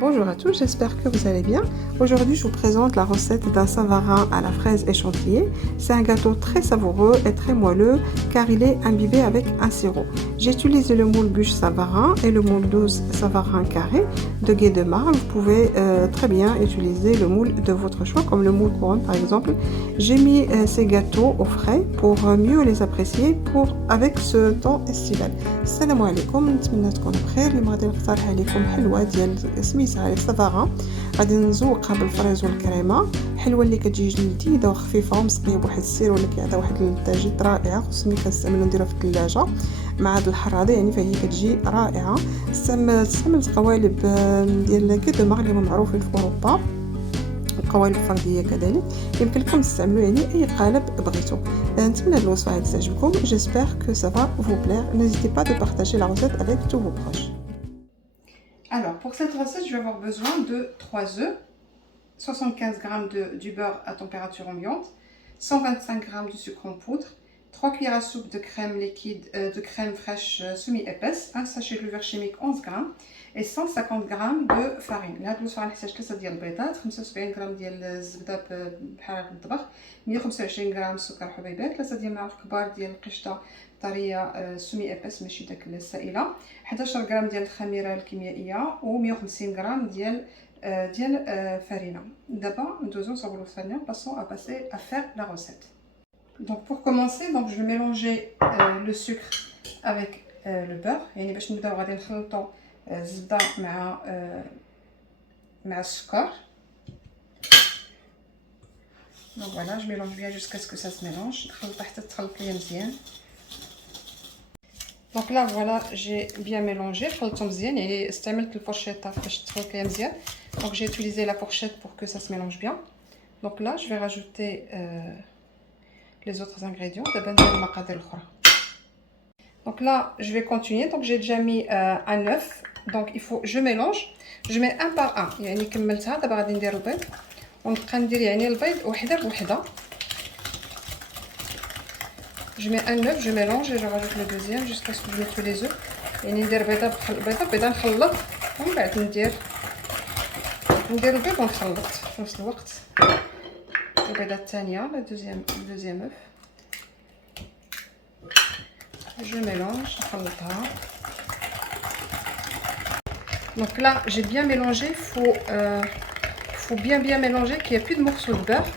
Bonjour à tous, j'espère que vous allez bien. Aujourd'hui, je vous présente la recette d'un savarin à la fraise échantillée. C'est un gâteau très savoureux et très moelleux car il est imbibé avec un sirop. J'ai utilisé le moule bûche savarin et le moule 12 savarin carré de Gué de Marle. Vous pouvez très bien utiliser le moule de votre choix, comme le moule couronne par exemple. J'ai mis ces gâteaux au frais pour mieux les apprécier avec ce temps estival. السلام عليكم، نتمنى تكونوا بخير. اليوم غادي نقترح عليكم حلوه ديال سميتها السافاران. غادي نزوقها بالفريز والكريمه، حلوه اللي كتجي لذيذه وخفيفه ومسقيه بواحد السير ولا كيعطي واحد التاجيط رائعه، خصوصا ملي كنستعملو نديروها في الثلاجه مع هاد الحر هذا، يعني فهي كتجي رائعه. استعملت قوالب ديال كي دو مار اللي هما معروفين في اوروبا، القوالب الفرديه كذلك. يمكن لكم تستعملوا يعني اي قالب بغيتو. نتمنى هاد الوصفه هادي تعجبكم. J'espère que ça va vous plaire. N'hésitez pas de partager la recette avec tous vos proches. Alors pour cette recette, je vais avoir besoin de 3 œufs, 75 g du beurre à température ambiante, 125 g de sucre en poudre, 3 cuillères à soupe de crème liquide, de crème fraîche semi-épaisse, un sachet de levure chimique 11 g et 150 g de farine. لهاد الوصفه غنحتاج 3 ديال البيضات، 75 g ديال الزبده بحراره الطبخ، 125 g سكر حبيبات، 3 ديال المعالق كبار ديال القشطه طريه سومي اباس ماشي داك السائله، 11 غرام ديال الخميره الكيميائيه و150 غرام ديال farine. D'abord, ندوزو نصاوبو الفرينه. Passons à faire la recette. Donc pour commencer, je vais mélanger le sucre avec le beurre. يعني باش نبداو غادي نخلطو الزبده مع السكر. Donc voilà, je mélange bien jusqu'à ce que ça se mélange. نخلطها حتى تخلط ليا مزيان. Donc là voilà, j'ai bien mélangé, خلطته مزيان، يعني استعملت الفرشيطه باش تخلط ليا مزيان. Donc j'ai utilisé la fourchette pour que ça se mélange bien. Donc là, je vais rajouter les autres ingrédients. دابا ندير المقادير الاخرى. Donc là, je vais continuer. Donc j'ai déjà mis un œuf. Donc il faut, je mélange, je mets un par un. يعني كملتها. دابا غادي ندير البيض ونبقى ندير يعني البيض وحده بوحده. Je mets un œuf, je mélange et je rajoute le deuxième jusqu'à ce que je mette tous les œufs. يعني ندير بيضه بيضه نخلط ومن بعد ندير البيض ونخلط في نفس الوقت. البيضه الثانيه le deuxième œuf. Je mélange, نخلطها. Donc là, j'ai bien mélangé. Faut bien mélanger, qu'il n'y ait plus de morceaux de beurre.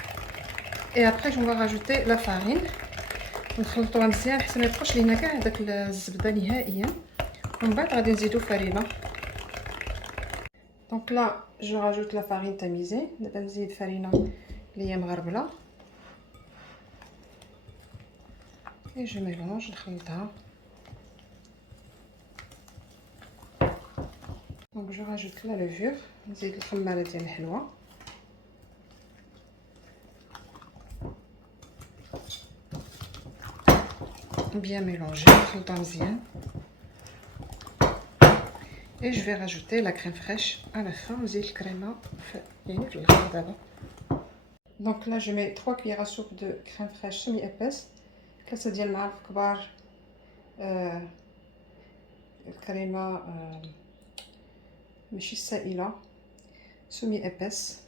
Et après, on va rajouter la farine. نخلطوها مزيان حتى ما يبقاش لينا كاع داك الزبده نهائيا، ومن بعد غادي نزيدو فرينه. دونك لا جو راجوت لا فارين تاميزي. دابا نزيد فرينه اللي هي مغربله اي جو ميلونج نخلطها. دونك جو راجوت لا لوفور، نزيد الخماره ديال الحلوه. Bien mélanger, نخلطها مزيان. Et je vais rajouter la crème fraîche à la fin. نزيد الكريمه يعني في الاخر دابا. Donc là je mets 3 cuillères à soupe de crème fraîche semi épaisse، 3 ديال المعالق كبار الكريمه ماشي السائله semi épaisse.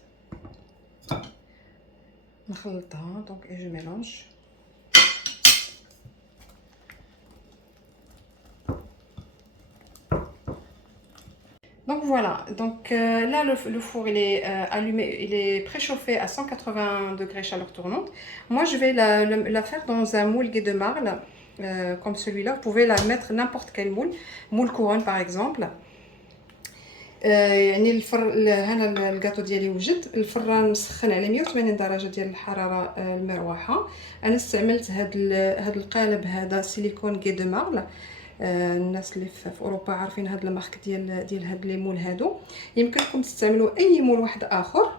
نخلطها donc et je mélange. Donc voilà, donc là le four il est allumé, il est préchauffé à 180 degrés chaleur tournante. Moi je vais la faire dans un moule Gué de Marle comme celui-là. Vous pouvez la mettre n'importe quel moule couronne par exemple. يعني هنا الكاطو ديالي وجد، الفران مسخن على 180 درجه ديال الحراره المروحه. انا استعملت هاد القالب هذا سيليكون Gué de Marle. الناس اللي في اوروبا عارفين هاد المارك ديال هاد لي مول هادو. يمكن لكم تستعملوا اي مول واحد اخر،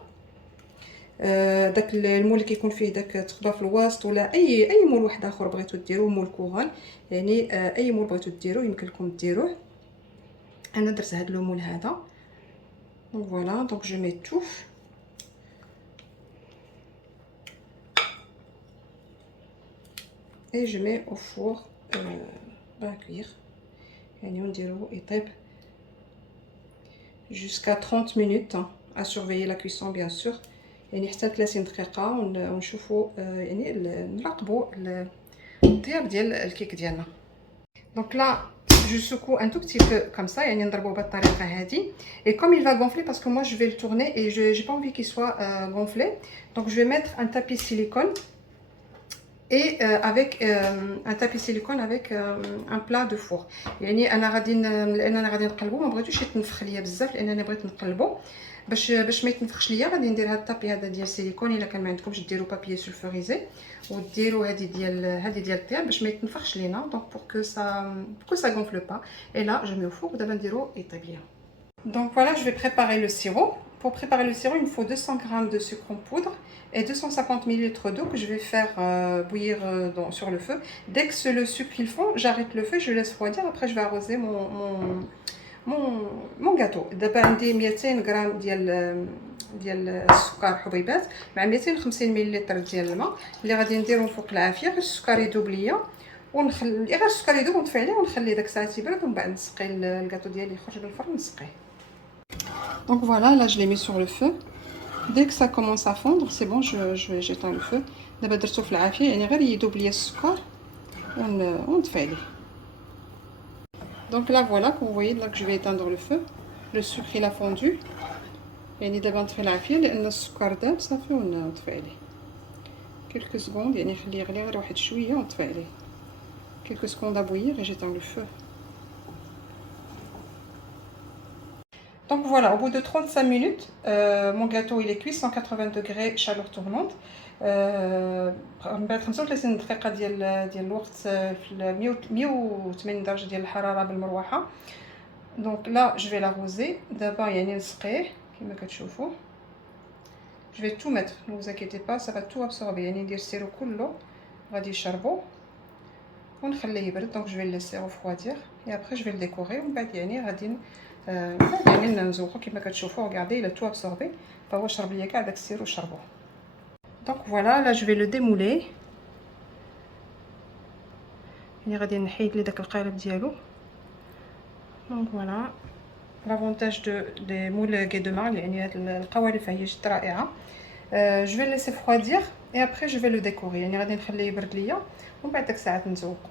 داك المول اللي كيكون فيه داك تقدر في الوسط، ولا اي مول واحد اخر بغيتو ديروه، مول كوغان يعني اي مول بغيتو ديروه يمكن لكم ديروه. انا درت هاد لو مول هذا. Donc voilà, donc je mets tout. Et je mets au four à cuire. يعني نديروه يطيب jusqu'à 30 minutes hein, à surveiller la cuisson bien sûr. يعني حتى 30 دقيقة ونشوفوا يعني نراقبوا الطياب ديال الكيك ديالنا. Donc là, je secoue un tout petit peu comme ça, يعني نضربو بالطريقة هذه. Et comme il va gonfler, parce que moi je vais le tourner et je n'ai pas envie qu'il soit gonflé. Donc je vais mettre un tapis silicone et un tapis silicone avec un plat de four. يعني انا غادي نقلبو، ما بغيتوش يتنفخ ليا بزاف لان انا بغيت نقلبو باش ما يتنفخش ليا. غادي ندير هاد الطابي هذا ديال السيليكون، الا كان ما عندكمش ديروا بابي سولفوريزي وديروا هذه ديال الطياب باش ما يتنفخش لينا. دونك pour que ça gonfle pas. Et là je mets au four ودابا نديرو يطيب ليا. Donc voilà, je vais préparer le sirop. Pour préparer le sirop, il me faut 200 g de sucre en poudre et 250 ml d'eau que je vais faire bouillir sur le feu. Dès que le sucre il fond, j'arrête le feu, je laisse refroidir. Après, je vais arroser mon gâteau. D'abord, j'ai 200 g ديال السكر حبيبات مع 250 ملل ديال الماء اللي غادي نديرهم فوق العافيه. غير السكر يذوب ليا ونخلي غير السكر يذوب ونطفي عليه ونخلي داك الساعه يبرد ومن بعد نسقي الكاطو ديالي يخرج من الفرن نسقيه. Donc voilà, là je l'ai mis sur le feu. Dès que ça commence à fondre, c'est bon, j'éteins le feu. دابا درتو في العافيه يعني غير يذوب ليا السكر ونطفي عليه. Donc là voilà, comme vous voyez là que je vais éteindre le feu. Le sucre il a fondu. يعني دابا نطفي العافيه لان السكر داب صافي ونطفي عليه. quelques secondes يعني نخليه يغلي غير واحد شويه ونطفي عليه. quelques secondes à bouillir et j'éteins le feu. Donc voilà, au bout de 35 minutes, mon gâteau il est cuit 180 degrés chaleur tournante. من بعد 35 دقيقة ديال الوقت في 180 درجة ديال الحرارة بالمروحة. Donc là je vais l'arroser. دابا يعني نسقيه كما كتشوفوا. Je vais tout mettre, ne vous inquiétez pas, ça va tout absorber. يعني ندير السيرو كله غادي يشربو ونخليه يبرد. Donc je vais le laisser refroidir et après je vais le décorer ومن بعد يعني غادي يعني نزوقو كما كتشوفوا. regardez il a tout absorbé فهو شرب ليا كاع داك السيرو شربوه. Donc voilà, là je vais le démouler. يعني غادي نحيد لي داك القالب ديالو. Donc voilà l'avantage des moules Guy de Marle يعني هاد القوالب فهي جد رائعه. je vais le laisser refroidir et après je vais le décorer. يعني غادي نخليه يبرد ليا ومن بعد داك الساعات نزوقو.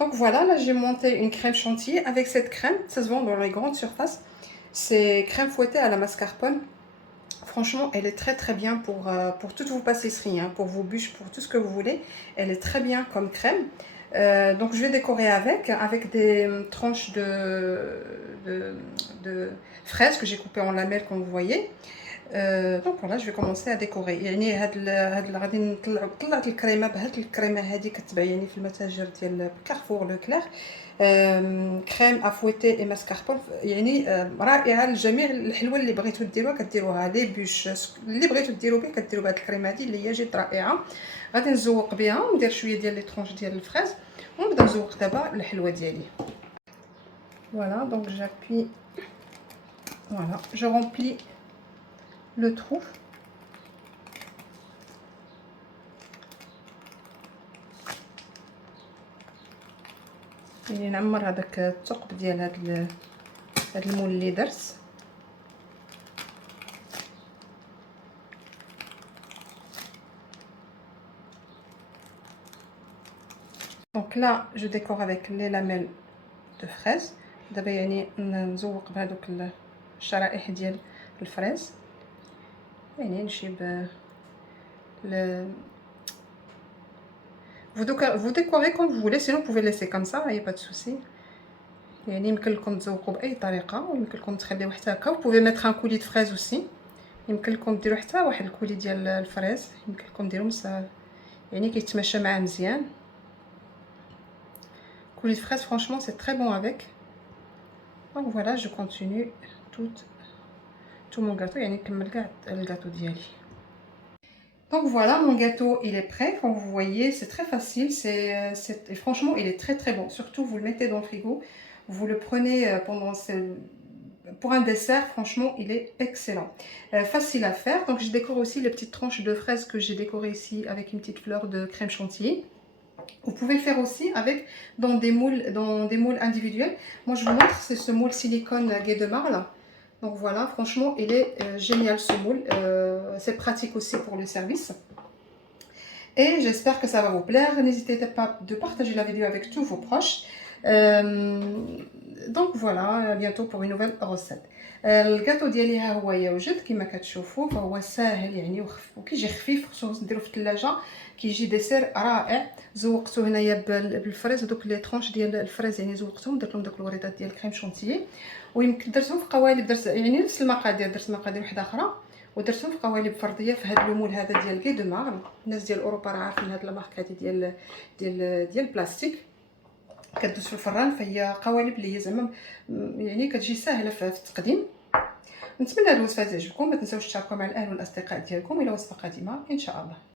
Donc voilà, là j'ai monté une crème chantilly. Avec cette crème, ça se vend dans les grandes surfaces. C'est crème fouettée à la mascarpone. Franchement, elle est très très bien pour toutes vos pâtisseries, hein, pour vos bûches, pour tout ce que vous voulez. Elle est très bien comme crème. Donc je vais décorer avec des tranches de fraises que j'ai coupées en lamelles comme vous voyez. Donc voilà, je vais commencer à décorer. يعني هاد غادي نطلع طلعت الكريمه بهاد الكريمه هذه كتباع يعني في المتاجر ديال كارفور لو كلير. كريم افويتي اي ماسكاربون يعني رائعه لجميع الحلوى اللي بغيتو ديروها كديروها لي بوش اللي بغيتو ديروا به كديروا بهاد الكريمه هذه اللي هي جد رائعه. غادي نزوق بها وندير شويه ديال لي طرونش ديال الفريز ونبدا نزوق دابا الحلوى ديالي. Voilà, donc j'appuie, voilà, je remplis le trou. يعني نعمر هذاك الثقب ديال هاد المول اللي درت. Donc là je décore avec les lamelles de fraises. دابا يعني نزوق بهذوك الشرائح ديال الفريز. يعني نجيب vous décorez comme vous voulez, sinon vous pouvez laisser comme ça, il n'y a pas de souci. يعني يمكن لكم تزوقوا باي طريقه ويمكن لكم تخليوه حتى هكا. vous pouvez mettre un coulis de fraises aussi. يمكن لكم ديروا حتى واحد الكولي ديال الفريز، يمكن لكم ديروا يعني كيتماشى معاه مزيان. coulis de fraises franchement c'est très bon avec. Donc voilà, je continue tout mon gâteau يعني نكمل كاع الكاطو ديالي. Donc voilà, mon gâteau il est prêt. Comme vous voyez, c'est très facile, et franchement il est très très bon. Surtout vous le mettez dans le frigo, vous le prenez pour un dessert. Franchement il est excellent, facile à faire. Donc je décore aussi les petites tranches de fraises que j'ai décorées ici avec une petite fleur de crème chantilly. Vous pouvez le faire aussi dans des moules individuels. Moi je vous montre, c'est ce moule silicone Guy de Marle. Donc voilà, franchement il est génial ce moule, c'est pratique aussi pour le service. Et j'espère que ça va vous plaire. N'hésitez pas de partager la vidéo avec tous vos proches. Donc voilà, à bientôt pour une nouvelle recette. الكاتو ديالي ها هو يوجد كما كتشوفوا، فهو ساهل يعني وكيجي خفيف، خصو نديرو في الثلاجه، كيجي ديسير رائع. زوقته هنايا بالفريز، دوك لي طرونش ديال الفريز يعني زوقتهم، درت لهم داك الوريدات ديال الكريم شونتيي، ويمكن درتهم في قوالب، درت يعني نفس المقادير، درت مقادير وحده اخرى ودرتهم في قوالب فرديه في هذا المول هذا ديال كي دو مار. الناس ديال اوروبا راه عارفين هاد المارك هذه ديال البلاستيك، كدوز في الفران، فهي قوالب اللي هي زعما يعني كتجي ساهله في التقديم. نتمنى هاد الوصفه تعجبكم، ما تنساوش تشاركوا مع الاهل والاصدقاء ديالكم. الى وصفه قادمه ان شاء الله.